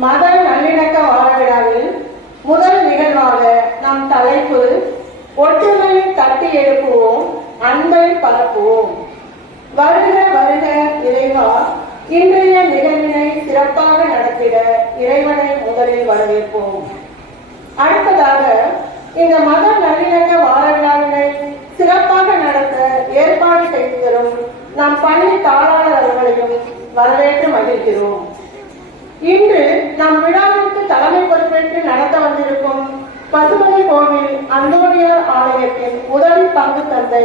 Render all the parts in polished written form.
மத நல்லிணக்க வார விழாவில் முதல் நிகழ்வாக நம் தலைப்பு ஒற்றுமையை தட்டி எழுப்புவோம், அன்பை பரப்புவோம். வருக வருக இறைவா, இன்றைய நிகழ்வினை சிறப்பாக நடத்திட இறைவனை முதலில் வரவேற்போம். அடுத்ததாக இந்த மத நல்லிணக்க வார விழாவினை சிறப்பாக நடத்த ஏற்பாடு செய்து தரும் நம் பள்ளி தாளாளர் அவர்களையும் வரவேற்று மகிழ்கிறோம். இன்று நம் விழாவிற்கு தலைமை பொறுப்பேற்று நடத்த வந்திருக்கும் பசுமலை கோவில் அந்தோனியார் ஆலயத்தின் உதவி பங்கு தந்தை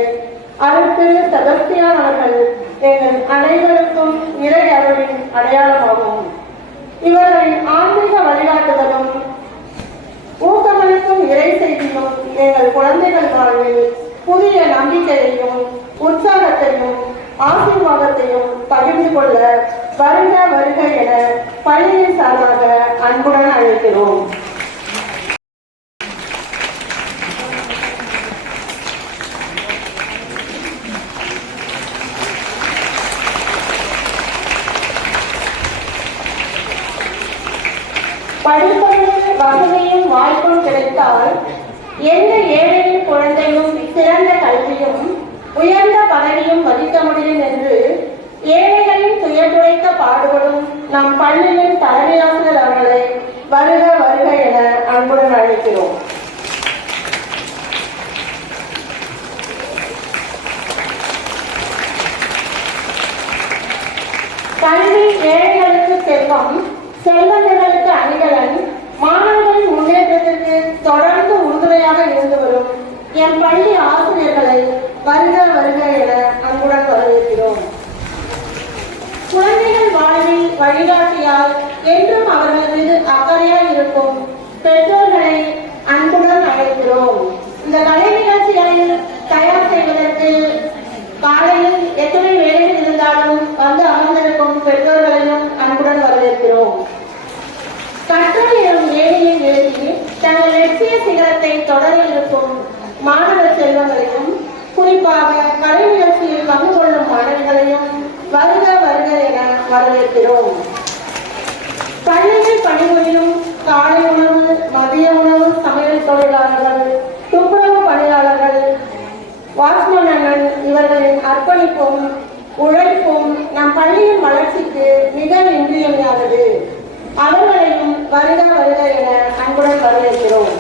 அருட்திரு செபஸ்தியான் அவர்கள் எங்கள் அனைவருக்கும் இறை அருளின் அடையாளமாகும். இவர்களின் ஆன்மீக வழிகாட்டுதலும் ஊக்கமளிக்கும் இறை செய்தியும் எங்கள் குழந்தைகள் வாழ்வில் புதிய நம்பிக்கையையும் உற்சாகத்தையும் ஆசீர்வாதத்தையும் பகிர்ந்து கொள்ள வருக வருக என பள்ளியின் சார்பாக அன்புடன் அழைக்கிறோம். படிப்பதற்கு வசதியும் வாய்ப்பும் கிடைத்தால் எந்த ஏழையின் குழந்தையும் சிறந்த கல்வியும் உயர்ந்த பதவியும் மதிக்க முடியும் என்று ஏழைகளின் துயர்துடைக்க பாடுபடும் நம் பள்ளியின் தலைமையாசிரியர் அவர்களை வருக வருக என அன்புடன் அழைக்கிறோம். கல்வி ஏழைகளுக்கு செல்வம், செல்வந்தர்களுக்கு அணிகலன், மாணவர்களின் முன்னேற்றத்திற்கு தொடர்ந்து உறுதுணையாக இருந்து வரும் என் பள்ளி ஆசிரியர்களை வருக வருக என அன்புடன் வரவேற்கிறோம். குழந்தைகள் வாழ்வில் வழிகாட்டியால் என்றும் அவர்கள் மீது அக்கறையாய் இருக்கும் பெற்றோர்களை அன்புடன் அழைக்கிறோம். இந்த கலை நிகழ்ச்சிகளை தயார் செய்வதற்கு காலையில் எத்தனை வேலைகள் இருந்தாலும் வந்து அமர்ந்திருக்கும் பெற்றோர்களையும் அன்புடன் வரவேற்கிறோம். கற்றல் எனும் ஏணியை நிறுத்தி தங்கள் லட்சிய சிகரத்தை தொடர இருக்கும் மாணவ செல்வங்களையும் குறிப்பாக கலை நிகழ்ச்சியில் பங்கு கொள்ளும் மாணவர்களையும் வருக வருக என வரவேற்கிறோம். பள்ளியில் பணிபுரியும் காலை உணவு, மதிய உணவு சமையல் தொழிலாளர்கள், துப்புரவு பணியாளர்கள், வாட்ச்மேன்கள் இவர்களின் அர்ப்பணிப்பும் உழைப்பும் நம் பள்ளியின் வளர்ச்சிக்கு மிக இன்றியமையாதது. அவர்களையும் வருக வருக என அன்புடன் வரவேற்கிறோம்.